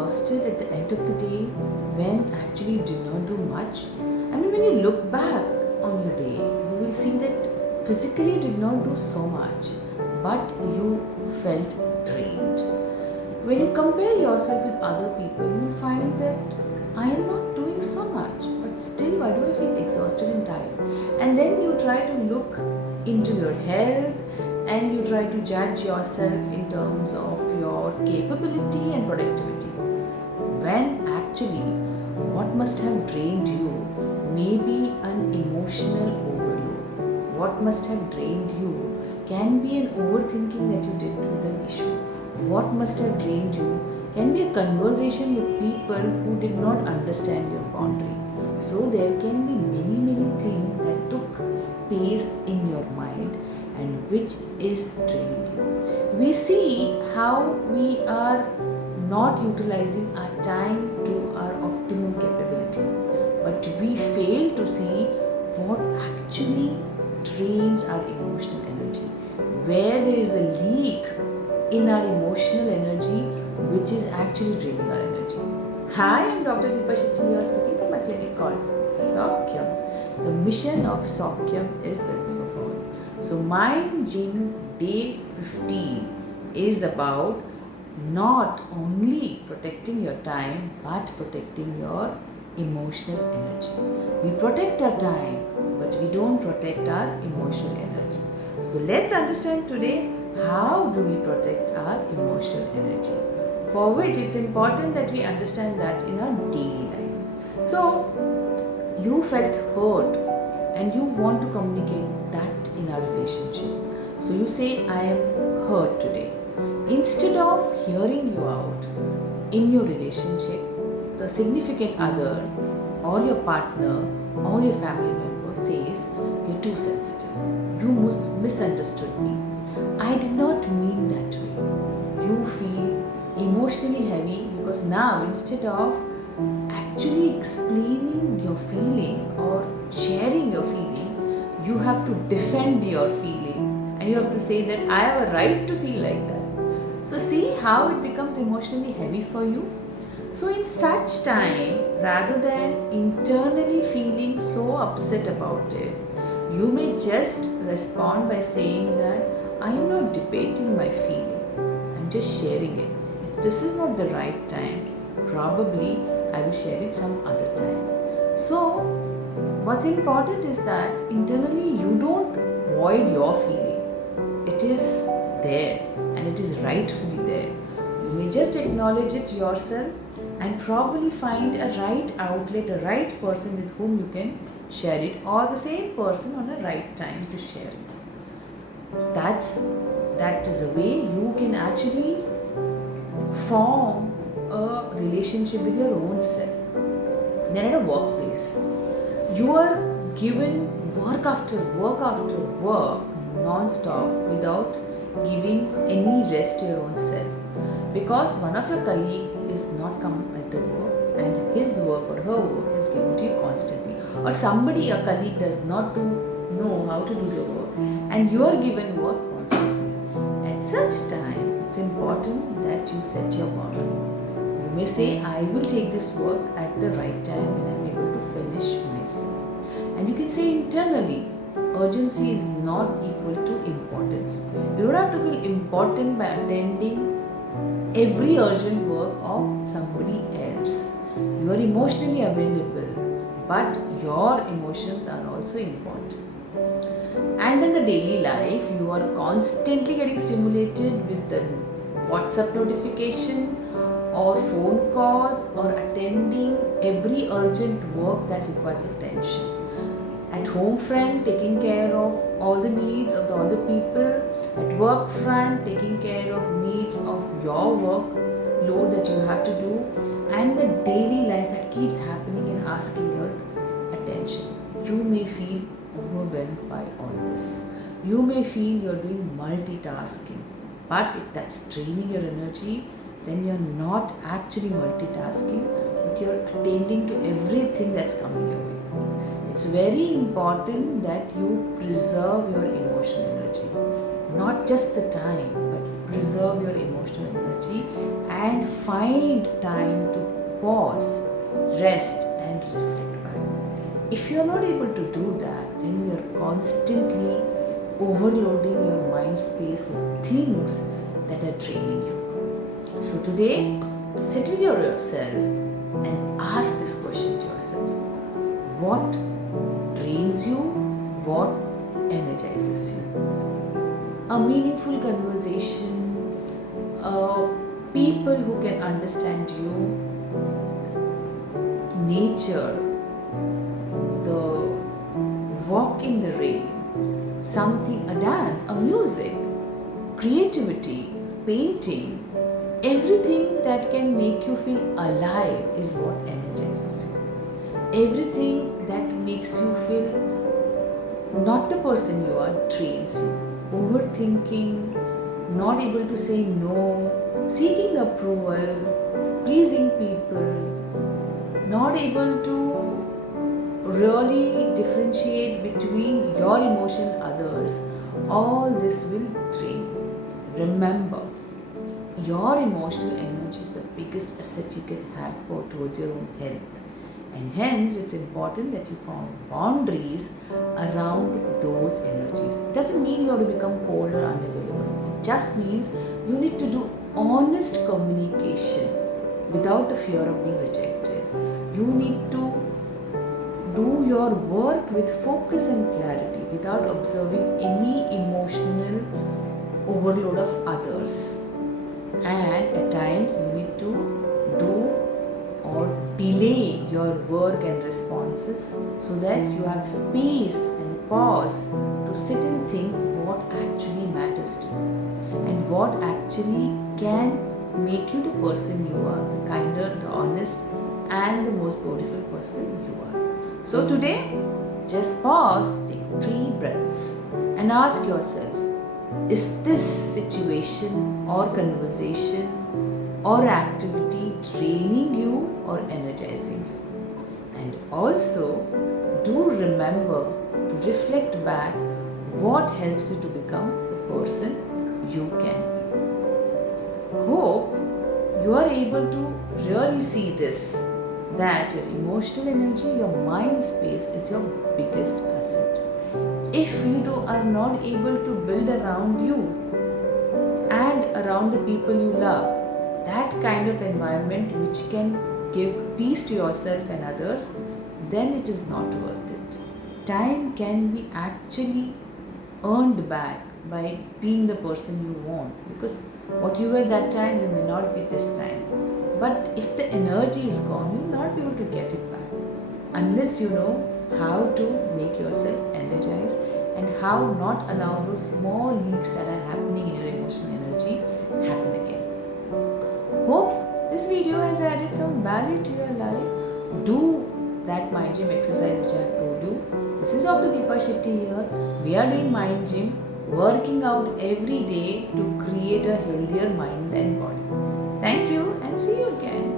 exhausted at the end of the day when actually you did not do much? I mean, when you look back on your day, you will see that physically you did not do so much, but you felt drained. When you compare yourself with other people, you find that I am not doing so much, but still, why do I feel exhausted and tired? And then you try to look into your health and you try to judge yourself in terms of your capability and productivity. When actually, what must have drained you may be an emotional overload. What must have drained you can be an overthinking that you did with an issue. What must have drained you can be a conversation with people who did not understand your boundary. So there can be many things that took space in your mind and which is draining you. We see how we are not utilizing our time to our optimum capability, but we fail to see what actually drains our emotional energy, where there is a leak in our emotional energy which is actually draining our energy. Hi, I'm Dr. Shetty. You are speaking from a clinic called Saukyam. The mission of Saukyam is well-being of all. So Mind Gym Day 15 is about not only protecting your time but protecting your emotional energy. We protect our time but we don't protect our emotional energy. So let's understand today how do we protect our emotional energy, for which it's important that we understand that in our daily life. So you felt hurt and you want to communicate that in our relationship. So you say, I am hurt today. Instead of hearing you out in your relationship, the significant other or your partner or your family member says, you're too sensitive. You misunderstood me. I did not mean that way. You feel emotionally heavy because now instead of actually explaining your feeling or sharing your feeling, you have to defend your feeling and you have to say that I have a right to feel like that. So see how it becomes emotionally heavy for you. So in such time, rather than internally feeling so upset about it, you may just respond by saying that I am not debating my feeling, I'm just sharing it. If this is not the right time, probably I will share it some other time. So what's important is that internally you don't void your feeling. It is there and it is rightfully there. You may just acknowledge it yourself and probably find a right outlet, a right person with whom you can share it, or the same person on a right time to share it. That is a way you can actually form a relationship with your own self. Then at a workplace, you are given work after work non-stop without giving any rest to your own self, because one of your colleague is not come at the work and his work or her work is given to you constantly, or somebody, a colleague, does not know how to do the work and you are given work constantly. At such time, it's important that you set your boundary. You may say, I will take this work at the right time when I'm able to finish myself. And you can say internally, urgency is not equal to importance. You don't have to feel important by attending every urgent work of somebody else. You are emotionally available, but your emotions are also important. And in the daily life, you are constantly getting stimulated with the WhatsApp notification or phone calls or attending every urgent work that requires attention. At home front, taking care of all the needs of the other people. At work front, taking care of needs of your workload that you have to do. And the daily life that keeps happening and asking your attention. You may feel overwhelmed by all this. You may feel you're doing multitasking. But if that's draining your energy, then you're not actually multitasking, but you're attending to everything that's coming your way. It's very important that you preserve your emotional energy. Not just the time, but preserve your emotional emotional energy and find time to pause, rest, and reflect back. If you are not able to do that, then you are constantly overloading your mind space with things that are draining you. So today, sit with yourself and ask this question to yourself. What drains you? What energizes you? A meaningful conversation, people who can understand you, nature, the walk in the rain, something, a dance, a music, creativity, painting, everything that can make you feel alive is what energizes you. Everything that makes you feel not the person you are drains you. Overthinking, not able to say no, seeking approval, pleasing people, not able to really differentiate between your emotion and others, all this will drain. Remember, your emotional energy is the biggest asset you can have for towards your own health, and hence it's important that you form boundaries around those energies. It doesn't mean you have to become cold or unavailable. It just means you need to do honest communication without the fear of being rejected. You need to do your work with focus and clarity without observing any emotional overload of others. And at times you need to do or delay your work and responses so that you have space and pause to sit and think what actually matters to you and what actually can make you the person you are, the kinder, the honest, and the most beautiful person you are. So today, just pause, take 3 breaths, and ask yourself, is this situation or conversation or activity draining you or energizing you? And also, do remember to reflect back what helps you to become the person you can be. Hope you are able to really see this, that your emotional energy, your mind space is your biggest asset. If you are not able to build around you and around the people you love that kind of environment which can give peace to yourself and others, then it is not worth it. Time can be actually earned back by being the person you want, because what you were that time you may not be this time. But if the energy is gone, you will not be able to get it back unless you know how to make yourself energized and how not allow those small leaks that are happening in your emotional energy happen again. Hope this video has added some value to your life. Do that mind gym exercise which I have told you. This is Dr. Deepa Shetty here. We are doing mind gym, working out every day to create a healthier mind and body. Thank you and see you again.